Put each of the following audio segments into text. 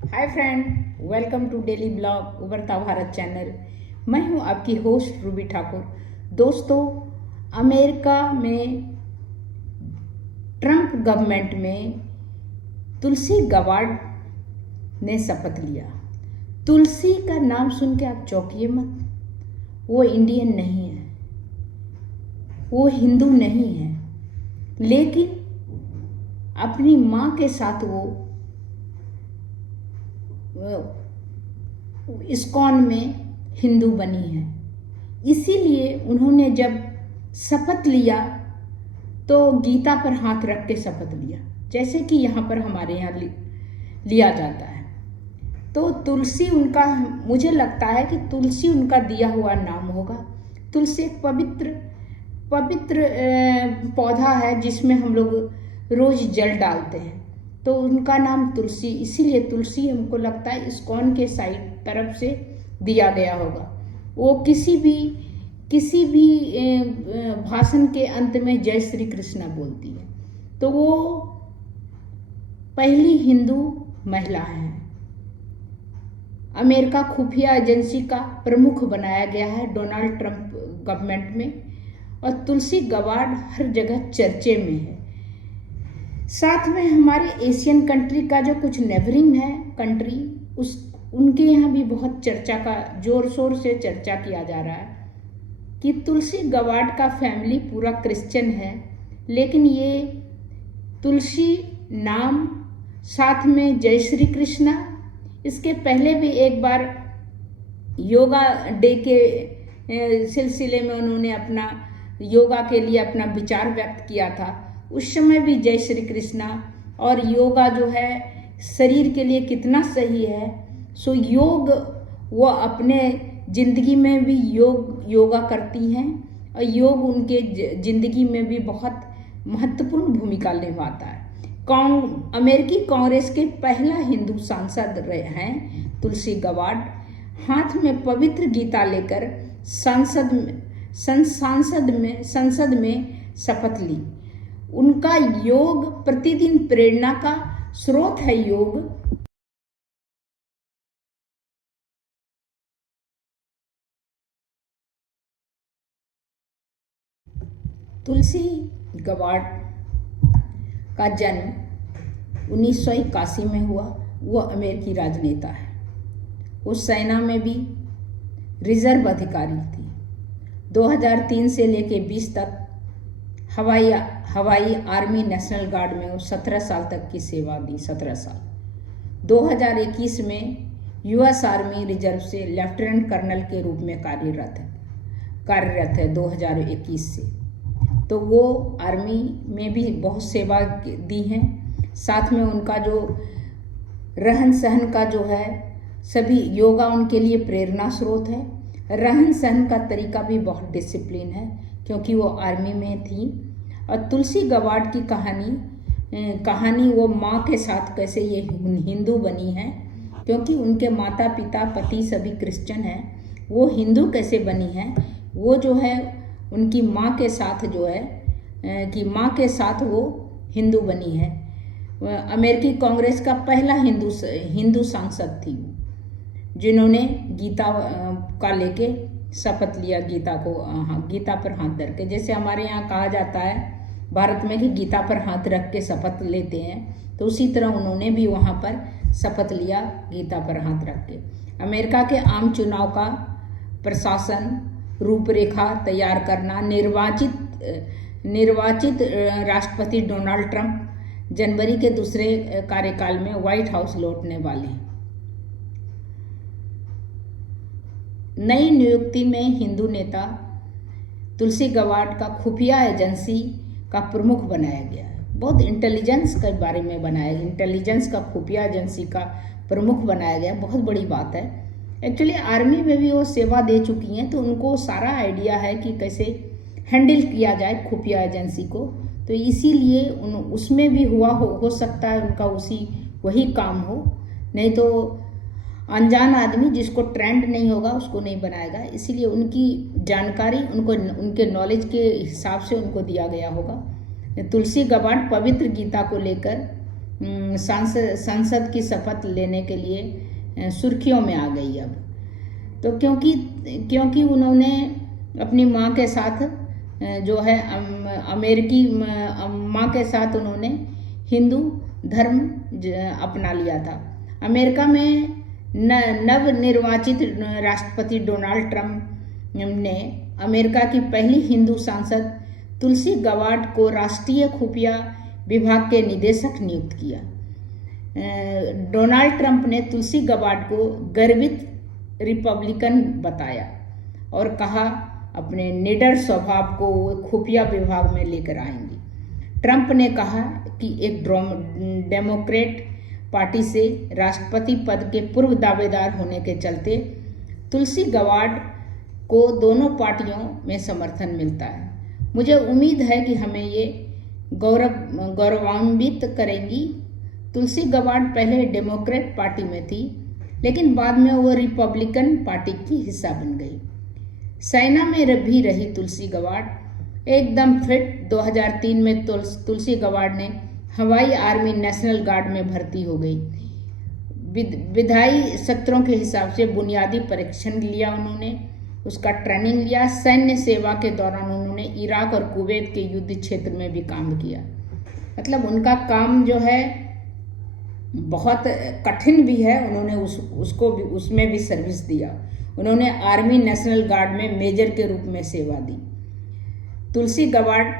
Hi friend, welcome to daily blog Ubharta Bharat channel. मैं हूं आपकी होस्ट रूबी ठाकुर। दोस्तों, अमेरिका में ट्रंप गवर्नमेंट में तुलसी गबार्ड ने शपथ लिया। तुलसी का नाम सुन के आप चौंकिए मत। वो इंडियन नहीं है, वो हिंदू नहीं है, लेकिन अपनी माँ के साथ वो इस्कॉन में हिंदू बनी है। इसीलिए उन्होंने जब शपथ लिया तो गीता पर हाथ रख के शपथ लिया, जैसे कि यहाँ पर हमारे यहाँ लिया जाता है। तो तुलसी उनका, मुझे लगता है कि तुलसी उनका दिया हुआ नाम होगा। तुलसी एक पवित्र पवित्र पौधा है जिसमें हम लोग रोज जल डालते हैं, तो उनका नाम तुलसी, इसीलिए तुलसी हमको लगता है इस्कॉन के साइड तरफ से दिया गया होगा। वो किसी भी भाषण के अंत में जय श्री कृष्णा बोलती है। तो वो पहली हिंदू महिला है। अमेरिका खुफिया एजेंसी का प्रमुख बनाया गया है डोनाल्ड ट्रंप गवर्नमेंट में, और तुलसी गबार्ड हर जगह चर्चे में है। साथ में हमारे एशियन कंट्री का जो कुछ नेबरिंग है कंट्री, उनके यहाँ भी बहुत चर्चा का, जोर शोर से चर्चा किया जा रहा है कि तुलसी गबार्ड का फैमिली पूरा क्रिश्चियन है, लेकिन ये तुलसी नाम साथ में जय श्री कृष्णा। इसके पहले भी एक बार योगा डे के सिलसिले में उन्होंने अपना योगा के लिए अपना विचार व्यक्त किया था। उस समय भी जय श्री कृष्णा। और योगा जो है शरीर के लिए कितना सही है, सो योग वो अपने जिंदगी में भी योगा करती हैं, और योग उनके जिंदगी में भी बहुत महत्वपूर्ण भूमिका निभाता है। अमेरिकी कांग्रेस के पहला हिंदू सांसद रहे हैं तुलसी गबार्ड। हाथ में पवित्र गीता लेकर संसद में शपथ ली। उनका योग प्रतिदिन प्रेरणा का स्रोत है। योग तुलसी गबार्ड का जन्म 1981 में हुआ। वो अमेरिकी राजनेता है। वो सेना में भी रिजर्व अधिकारी थी। 2003 से लेकर 20 तक हवाई आर्मी नेशनल गार्ड में वो 17 साल तक की सेवा दी। 17 साल। 2021 में यूएस आर्मी रिजर्व से लेफ्टिनेंट कर्नल के रूप में कार्यरत है 2021 से। तो वो आर्मी में भी बहुत सेवा दी हैं। साथ में उनका जो रहन सहन का जो है, सभी योगा उनके लिए प्रेरणा स्रोत है। रहन सहन का तरीका भी बहुत डिसिप्लिन है, क्योंकि वो आर्मी में थी। और तुलसी गबार्ड की कहानी वो माँ के साथ कैसे ये हिंदू बनी है, क्योंकि उनके माता पिता पति सभी क्रिश्चियन हैं। वो हिंदू कैसे बनी है, वो जो है उनकी माँ के साथ जो है कि माँ के साथ वो हिंदू बनी है। अमेरिकी कांग्रेस का पहला हिंदू सांसद थी जिन्होंने गीता का लेके शपथ लिया। गीता पर हाथ धर के, जैसे हमारे यहाँ कहा जाता है भारत में कि गीता पर हाथ रख के शपथ लेते हैं, तो उसी तरह उन्होंने भी वहाँ पर शपथ लिया गीता पर हाथ रख के। अमेरिका के आम चुनाव का प्रशासन रूपरेखा तैयार करना, निर्वाचित राष्ट्रपति डोनाल्ड ट्रंप जनवरी के दूसरे कार्यकाल में व्हाइट हाउस लौटने वाले हैं। नई नियुक्ति में हिंदू नेता तुलसी गबार्ड का खुफिया एजेंसी का प्रमुख बनाया गया है। बहुत इंटेलिजेंस के बारे में बनाया गया, इंटेलिजेंस का खुफिया एजेंसी का प्रमुख बनाया गया। बहुत बड़ी बात है। एक्चुअली आर्मी में भी वो सेवा दे चुकी हैं, तो उनको सारा आइडिया है कि कैसे हैंडल किया जाए खुफिया एजेंसी को। तो इसीलिए उसमें भी हो सकता है उनका वही काम हो, नहीं तो अनजान आदमी जिसको ट्रेंड नहीं होगा उसको नहीं बनाएगा। इसीलिए उनकी जानकारी उनके नॉलेज के हिसाब से उनको दिया गया होगा। तुलसी गबार्ड पवित्र गीता को लेकर संसद की शपथ लेने के लिए सुर्खियों में आ गई अब। तो क्योंकि उन्होंने अपनी माँ के साथ जो है अमेरिकी माँ के साथ उन्होंने हिंदू धर्म अपना लिया था। अमेरिका में नव निर्वाचित राष्ट्रपति डोनाल्ड ट्रंप ने अमेरिका की पहली हिंदू सांसद तुलसी गवाड को राष्ट्रीय खुफिया विभाग के निदेशक नियुक्त किया। डोनाल्ड ट्रंप ने तुलसी गवाड को गर्वित रिपब्लिकन बताया और कहा अपने निडर स्वभाव को वो खुफिया विभाग में लेकर आएंगी। ट्रंप ने कहा कि एक डेमोक्रेट पार्टी से राष्ट्रपति पद के पूर्व दावेदार होने के चलते तुलसी गवाड को दोनों पार्टियों में समर्थन मिलता है। मुझे उम्मीद है कि हमें ये गौरवान्वित करेंगी। तुलसी गवाड पहले डेमोक्रेट पार्टी में थी, लेकिन बाद में वो रिपब्लिकन पार्टी की हिस्सा बन गई। सेना में भी रही तुलसी गवाड एकदम फिट। 2003 में तुलसी गवाड ने हवाई आर्मी नेशनल गार्ड में भर्ती हो गई। विधायी सत्रों के हिसाब से बुनियादी परीक्षण लिया उन्होंने, उसका ट्रेनिंग लिया। सैन्य सेवा के दौरान उन्होंने इराक और कुवैत के युद्ध क्षेत्र में भी काम किया। मतलब उनका काम जो है बहुत कठिन भी है। उन्होंने उसको भी उसमें भी सर्विस दिया। उन्होंने आर्मी नेशनल गार्ड में मेजर के रूप में सेवा दी। तुलसी गवाड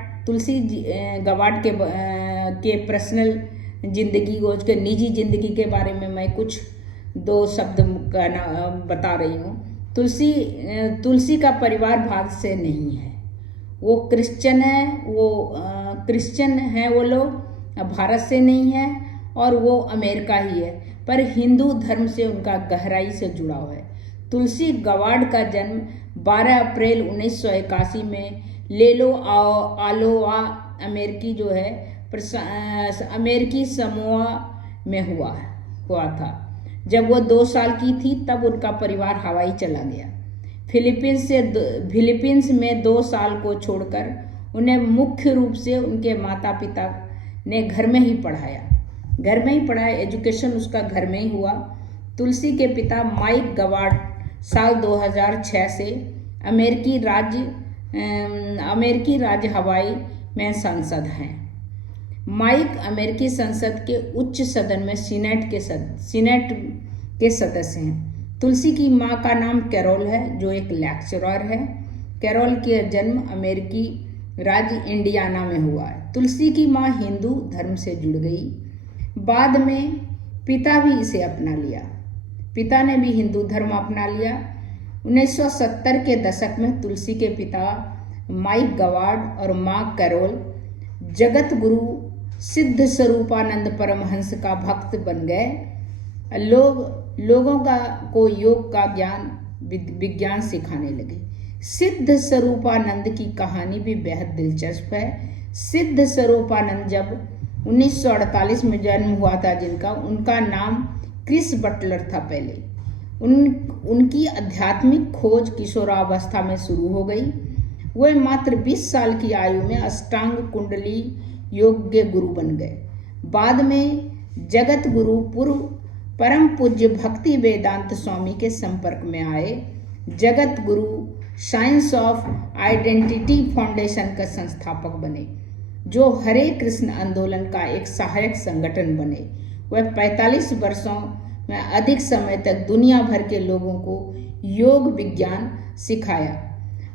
के पर्सनल जिंदगी को, उसके निजी जिंदगी के बारे में मैं कुछ दो शब्द बता रही हूँ। तुलसी का परिवार भारत से नहीं है। वो क्रिश्चियन है। वो लोग भारत से नहीं है और वो अमेरिका ही है, पर हिंदू धर्म से उनका गहराई से जुड़ाव है। तुलसी गवाड का जन्म 12 अप्रैल 1981 में लेलो आलोवा अमेरिकी समोआ में हुआ था। जब वो 2 साल की थी तब उनका परिवार हवाई चला गया। फिलीपींस में 2 साल को छोड़कर उन्हें मुख्य रूप से उनके माता पिता ने घर में ही पढ़ाया। एजुकेशन उसका घर में ही हुआ। तुलसी के पिता माइक गवाड साल 2006 से अमेरिकी राज्य हवाई में सांसद हैं। माइक अमेरिकी संसद के उच्च सदन में सीनेट के सदस्य हैं। तुलसी की मां का नाम कैरोल है, जो एक लेक्चरर है। कैरोल का जन्म अमेरिकी राज्य इंडियाना में हुआ है। तुलसी की मां हिंदू धर्म से जुड़ गई। बाद में पिता भी इसे अपना लिया। पिता ने भी हिंदू धर्म अपना लिया। 1970 के दशक में तुलसी के पिता माइक गवाड और मां कैरोल जगत गुरु सिद्ध स्वरूपानंद परमहंस का भक्त बन गए। लोगों को योग का विज्ञान सिखाने लगे। सिद्ध स्वरूपानंद की कहानी भी बेहद दिलचस्प है। सिद्ध स्वरूपानंद जब 1948 में जन्म हुआ था उनका नाम क्रिस बटलर था। पहले उनकी आध्यात्मिक खोज किशोरावस्था में शुरू हो गई। वे मात्र 20 साल की आयु में अष्टांग कुंडली योग के गुरु बन गए। बाद में जगत गुरु परम पूज्य भक्ति वेदांत स्वामी के संपर्क में आए। Jagat Guru science of identity foundation का संस्थापक बने, जो हरे कृष्ण आंदोलन का एक सहायक संगठन बने। वह 45 वर्षों में अधिक समय तक दुनिया भर के लोगों को योग विज्ञान सिखाया।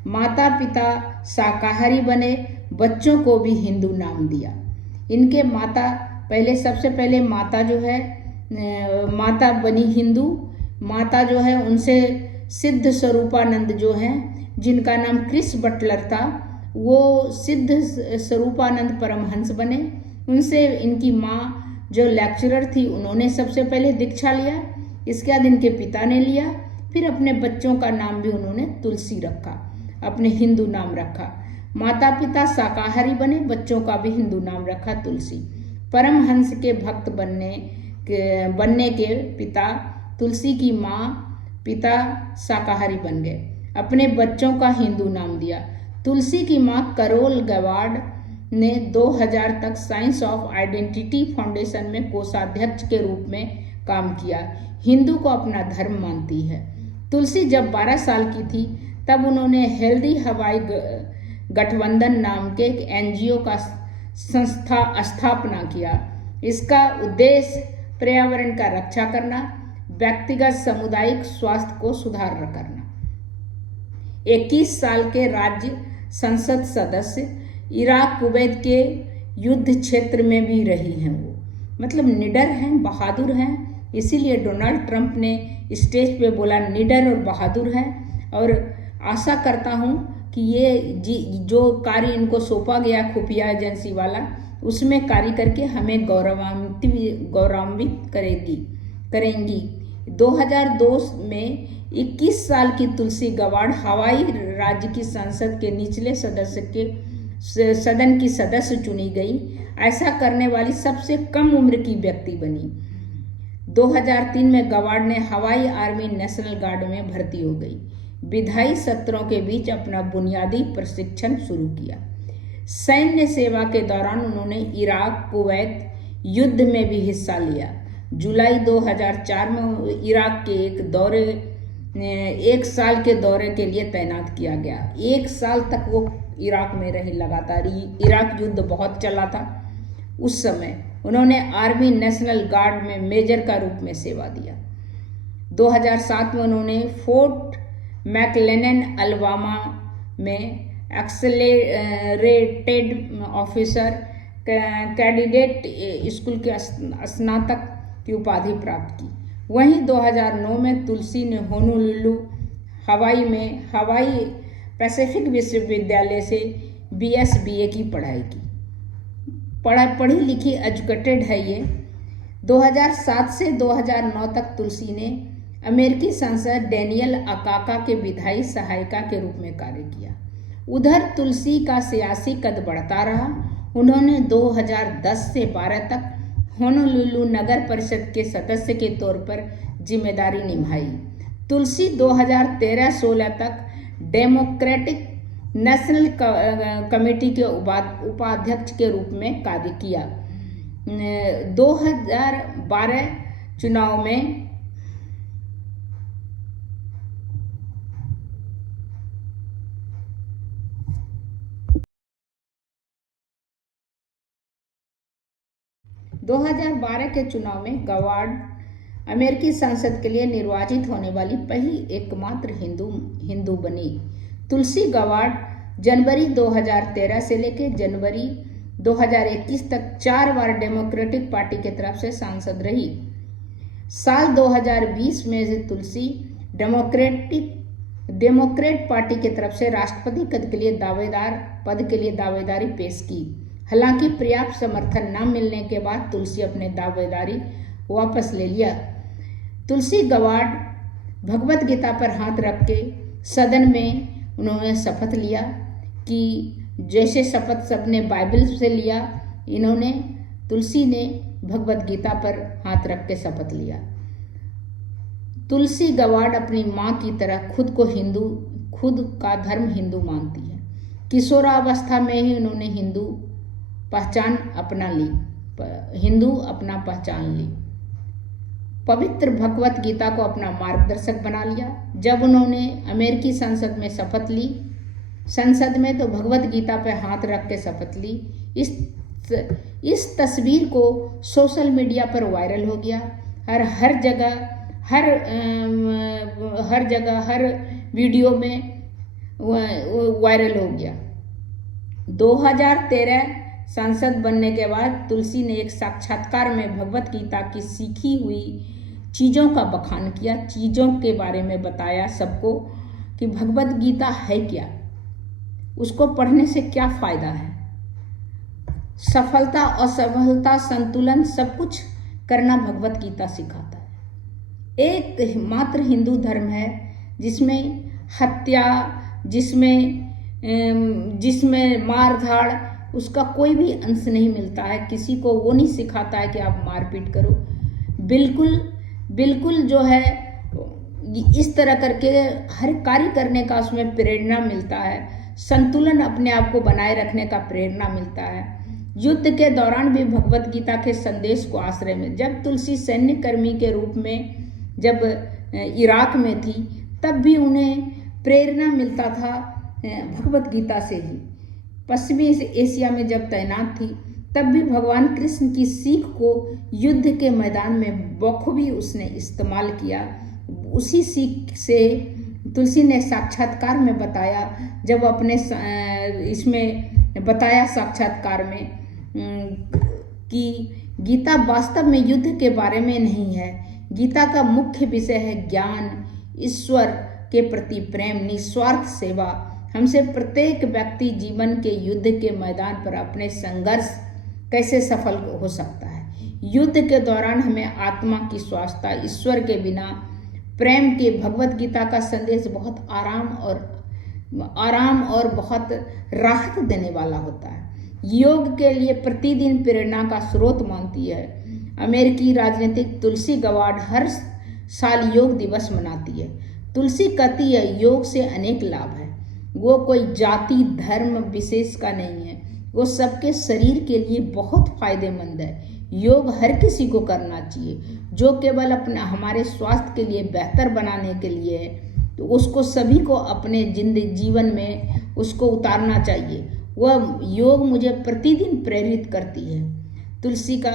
माता पिता शाकाहारी बने, बच्चों को भी हिंदू नाम दिया। इनके सबसे पहले माता जो है माता बनी हिंदू। माता जो है उनसे सिद्ध स्वरूपानंद जो हैं, जिनका नाम क्रिस बटलर था, वो सिद्ध स्वरूपानंद परमहंस बने। उनसे इनकी माँ जो लेक्चरर थी, उन्होंने सबसे पहले दीक्षा लिया। इसके बाद इनके पिता ने लिया। फिर अपने बच्चों का नाम भी उन्होंने तुलसी रखा, अपने हिंदू नाम रखा। माता पिता शाकाहारी बने, बच्चों का भी हिंदू नाम रखा तुलसी। परमहंस के भक्त बनने के पिता तुलसी की माँ पिता शाकाहारी बन गए, अपने बच्चों का हिंदू नाम दिया। तुलसी की माँ कैरोल गवाड ने 2000 तक साइंस ऑफ आइडेंटिटी फाउंडेशन में कोषाध्यक्ष के रूप में काम किया। हिंदू को अपना धर्म मानती है। तुलसी जब 12 साल की थी तब उन्होंने हेल्दी हवाई गठबंधन नाम के एक एनजीओ का स्थापना किया। इसका उद्देश्य पर्यावरण का रक्षा करना, व्यक्तिगत सामुदायिक स्वास्थ्य को सुधार करना। 21 साल के राज्य संसद सदस्य, इराक कुवैत के युद्ध क्षेत्र में भी रही हैं। वो मतलब निडर हैं, बहादुर हैं। इसीलिए डोनाल्ड ट्रंप ने स्टेज पे बोला निडर और बहादुर है। और आशा करता हूँ कि ये जो कार्य इनको सौंपा गया खुफिया एजेंसी वाला, उसमें कार्य करके हमें गौरवान्वित करेंगी। 2002 में 21 साल की तुलसी गवाड़ हवाई राज्य की संसद के निचले सदन की सदस्य चुनी गई। ऐसा करने वाली सबसे कम उम्र की व्यक्ति बनी। 2003 में गवाड़ ने हवाई आर्मी नेशनल गार्ड में भर्ती हो गई। विधायी सत्रों के बीच अपना बुनियादी प्रशिक्षण शुरू किया। सैन्य सेवा के दौरान उन्होंने इराक कुवैत युद्ध में भी हिस्सा लिया। जुलाई 2004 में इराक के एक साल के दौरे के लिए तैनात किया गया। 1 साल तक वो इराक में रही लगातार। इराक युद्ध बहुत चला था उस समय। उन्होंने आर्मी नेशनल गार्ड में मेजर का रूप में सेवा दिया। 2007 में उन्होंने फोर्ट मैकलेनन अलबामा में एक्सेलरेटेड ऑफिसर कैडेट स्कूल के स्नातक की उपाधि प्राप्त की। वहीं 2009 में तुलसी ने होनोलुलु हवाई में हवाई पैसिफिक विश्वविद्यालय से BS BA की पढ़ाई की। पढ़ी लिखी एजुकेटेड है ये। 2007 से 2009 तक तुलसी ने अमेरिकी सांसद डैनियल अकाका के विधायी सहायिका के रूप में कार्य किया। उधर तुलसी का सियासी कद बढ़ता रहा। उन्होंने 2010 से 12 तक होनोलुलु नगर परिषद के सदस्य के तौर पर जिम्मेदारी निभाई। तुलसी 2013-16 तक डेमोक्रेटिक नेशनल कमेटी के उपाध्यक्ष के रूप में कार्य किया। 2012 चुनाव में के चुनाव में गवाड़ अमेरिकी संसद के लिए निर्वाचित होने वाली पहली एकमात्र हिंदू बनी। तुलसी गवाड़ जनवरी 2013 से लेकर जनवरी 2021 तक 4 बार डेमोक्रेटिक पार्टी की तरफ से सांसद रही। साल 2020 में से तुलसी डेमोक्रेट पार्टी की तरफ से राष्ट्रपति पद के लिए दावेदारी पेश की। हालांकि पर्याप्त समर्थन न मिलने के बाद तुलसी अपने दावेदारी वापस ले लिया। तुलसी गवाड़ भगवत गीता पर हाथ रख के सदन में उन्होंने शपथ लिया कि जैसे शपथ सबने बाइबल से लिया, तुलसी ने भगवत गीता पर हाथ रख के शपथ लिया। तुलसी गवाड़ अपनी माँ की तरह खुद का धर्म हिंदू मानती है। किशोरावस्था में ही उन्होंने हिंदू अपना पहचान ली। पवित्र भगवत गीता को अपना मार्गदर्शक बना लिया। जब उन्होंने अमेरिकी संसद में शपथ ली, संसद में तो भगवत गीता पर हाथ रख के शपथ ली। इस तस्वीर को सोशल मीडिया पर वायरल हो गया और हर जगह हर वीडियो में वायरल हो गया। 2013 सांसद बनने के बाद तुलसी ने एक साक्षात्कार में भगवत गीता की सीखी हुई चीज़ों का बखान किया। चीज़ों के बारे में बताया सबको कि भगवत गीता है क्या, उसको पढ़ने से क्या फ़ायदा है। सफलता असफलता संतुलन सब कुछ करना भगवत गीता सिखाता है। एक मात्र हिंदू धर्म है जिसमें हत्या, जिसमें मारधाड़, उसका कोई भी अंश नहीं मिलता है। किसी को वो नहीं सिखाता है कि आप मारपीट करो। बिल्कुल जो है इस तरह करके हर कार्य करने का उसमें प्रेरणा मिलता है। संतुलन अपने आप को बनाए रखने का प्रेरणा मिलता है। युद्ध के दौरान भी भगवत गीता के संदेश को आश्रय में, जब तुलसी सैन्य कर्मी के रूप में जब इराक में थी तब भी उन्हें प्रेरणा मिलता था भगवत गीता से ही। पश्चिमी एशिया में जब तैनात थी तब भी भगवान कृष्ण की सीख को युद्ध के मैदान में बखूबी उसने इस्तेमाल किया। उसी सीख से तुलसी ने साक्षात्कार में बताया, जब अपने इसमें बताया साक्षात्कार में कि गीता वास्तव में युद्ध के बारे में नहीं है। गीता का मुख्य विषय है ज्ञान, ईश्वर के प्रति प्रेम, निस्वार्थ सेवा। हमसे प्रत्येक व्यक्ति जीवन के युद्ध के मैदान पर अपने संघर्ष कैसे सफल हो सकता है। युद्ध के दौरान हमें आत्मा की स्वास्थ्य, ईश्वर के बिना प्रेम के भगवत गीता का संदेश बहुत आराम और बहुत राहत देने वाला होता है। योग के लिए प्रतिदिन प्रेरणा का स्रोत मानती है। अमेरिकी राजनीतिक तुलसी गवार्ड हर साल योग दिवस मनाती है। तुलसी कहती है योग से अनेक लाभ है। वो कोई जाति धर्म विशेष का नहीं है, वो सबके शरीर के लिए बहुत फायदेमंद है। योग हर किसी को करना चाहिए। जो केवल अपना हमारे स्वास्थ्य के लिए बेहतर बनाने के लिए है तो उसको सभी को अपने जीवन में उसको उतारना चाहिए। वह योग मुझे प्रतिदिन प्रेरित करती है, तुलसी का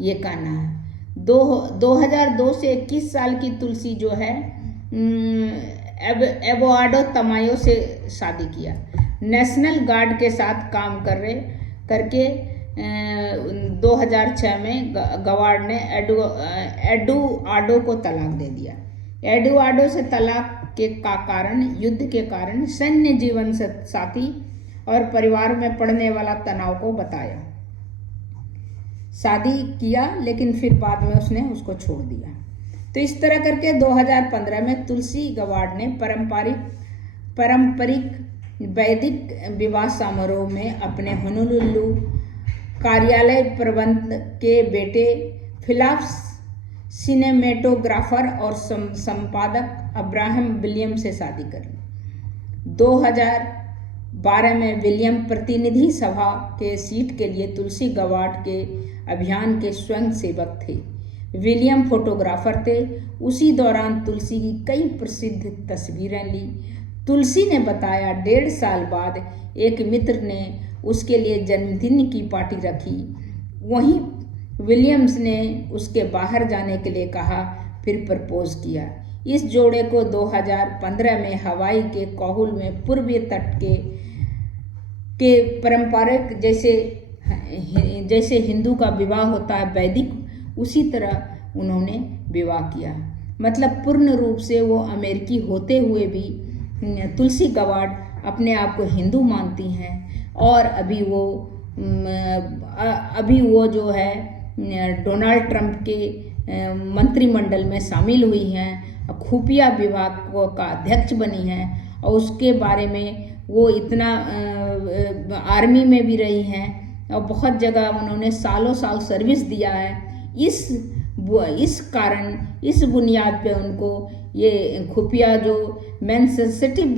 ये कहना है। 2002 से 21 साल की तुलसी जो है एवोआडो तमायो से शादी किया। नेशनल गार्ड के साथ काम करके 2006 में गवार्ड ने एडुआर्डो को तलाक दे दिया। एडुआर्डो से तलाक का कारण युद्ध के कारण सैन्य जीवन साथी और परिवार में पड़ने वाला तनाव को बताया। शादी किया लेकिन फिर बाद में उसने उसको छोड़ दिया। तो इस तरह करके 2015 में तुलसी गवार्ड ने पारंपरिक वैदिक विवाह समारोह में अपने होनोलुलु कार्यालय प्रबंध के बेटे फिलिप सिनेमेटोग्राफर और संपादक अब्राहम विलियम से शादी कर ली। 2012 में विलियम प्रतिनिधि सभा के सीट के लिए तुलसी गवार्ड के अभियान के स्वयं सेवक थे। विलियम फोटोग्राफर थे। उसी दौरान तुलसी की कई प्रसिद्ध तस्वीरें ली। तुलसी ने बताया 1.5 साल बाद एक मित्र ने उसके लिए जन्मदिन की पार्टी रखी। वहीं विलियम्स ने उसके बाहर जाने के लिए कहा, फिर प्रपोज किया। इस जोड़े को 2015 में हवाई के कोहुल में पूर्वी तट के पारंपरिक जैसे हिंदू का विवाह होता है वैदिक, उसी तरह उन्होंने विवाह किया। मतलब पूर्ण रूप से वो अमेरिकी होते हुए भी तुलसी गवार्ड अपने आप को हिंदू मानती हैं और अभी वो जो है डोनाल्ड ट्रंप के मंत्रिमंडल में शामिल हुई हैं, खुफिया विभाग का अध्यक्ष बनी हैं और उसके बारे में वो इतना आर्मी में भी रही हैं और बहुत जगह उन्होंने सालों साल सर्विस दिया है। इस कारण इस बुनियाद पे उनको ये खुफिया जो मेन सेंसिटिव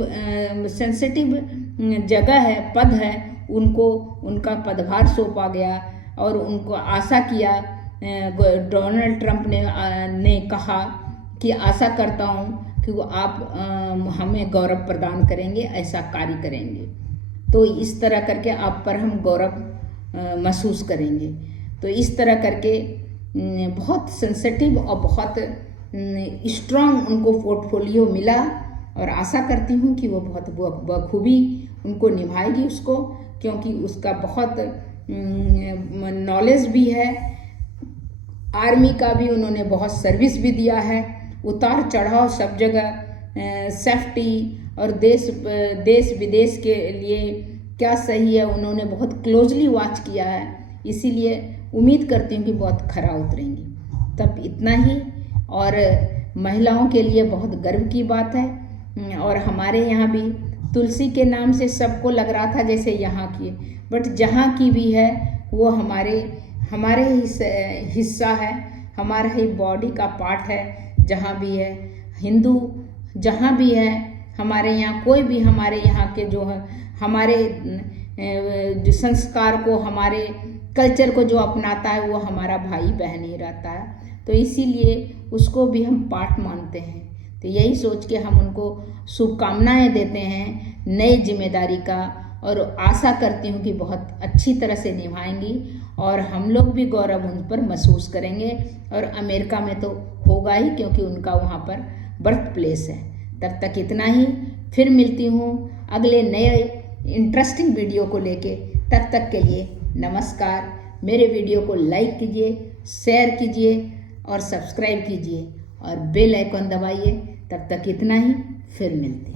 जगह है, पद है, उनको उनका पदभार सौंपा गया और उनको आशा किया। डोनाल्ड ट्रंप ने कहा कि आशा करता हूँ कि वो आप हमें गौरव प्रदान करेंगे, ऐसा कार्य करेंगे तो इस तरह करके आप पर हम गौरव महसूस करेंगे। तो इस तरह करके बहुत सेंसिटिव और बहुत स्ट्रांग उनको पोर्टफोलियो मिला और आशा करती हूँ कि वो बहुत बखूबी उनको निभाएगी उसको, क्योंकि उसका बहुत नॉलेज भी है। आर्मी का भी उन्होंने बहुत सर्विस भी दिया है, उतार चढ़ाव सब जगह, सेफ्टी और देश विदेश के लिए क्या सही है उन्होंने बहुत क्लोजली वॉच किया है। इसीलिए उम्मीद करती हूँ कि बहुत खरा उतरेंगी। तब इतना ही, और महिलाओं के लिए बहुत गर्व की बात है। और हमारे यहाँ भी तुलसी के नाम से सबको लग रहा था जैसे यहाँ की, बट जहाँ की भी है वो हमारे हिस्सा है, हमारा ही बॉडी का पार्ट है। जहाँ भी है हिंदू, जहाँ भी है हमारे यहाँ, कोई भी हमारे यहाँ के जो है हमारे जो संस्कार को, हमारे कल्चर को जो अपनाता है वो हमारा भाई बहन ही रहता है। तो इसीलिए उसको भी हम पार्ट मानते हैं। तो यही सोच के हम उनको शुभकामनाएं देते हैं नई जिम्मेदारी का, और आशा करती हूँ कि बहुत अच्छी तरह से निभाएंगी और हम लोग भी गौरव उन पर महसूस करेंगे। और अमेरिका में तो होगा ही, क्योंकि उनका वहाँ पर बर्थ प्लेस है। तब तक इतना ही, फिर मिलती हूँ अगले नए इंटरेस्टिंग वीडियो को लेके। तब तक के लिए नमस्कार। मेरे वीडियो को लाइक कीजिए, शेयर कीजिए और सब्सक्राइब कीजिए और बेल आइकन दबाइए। तब तक इतना ही, फिर मिलते हैं।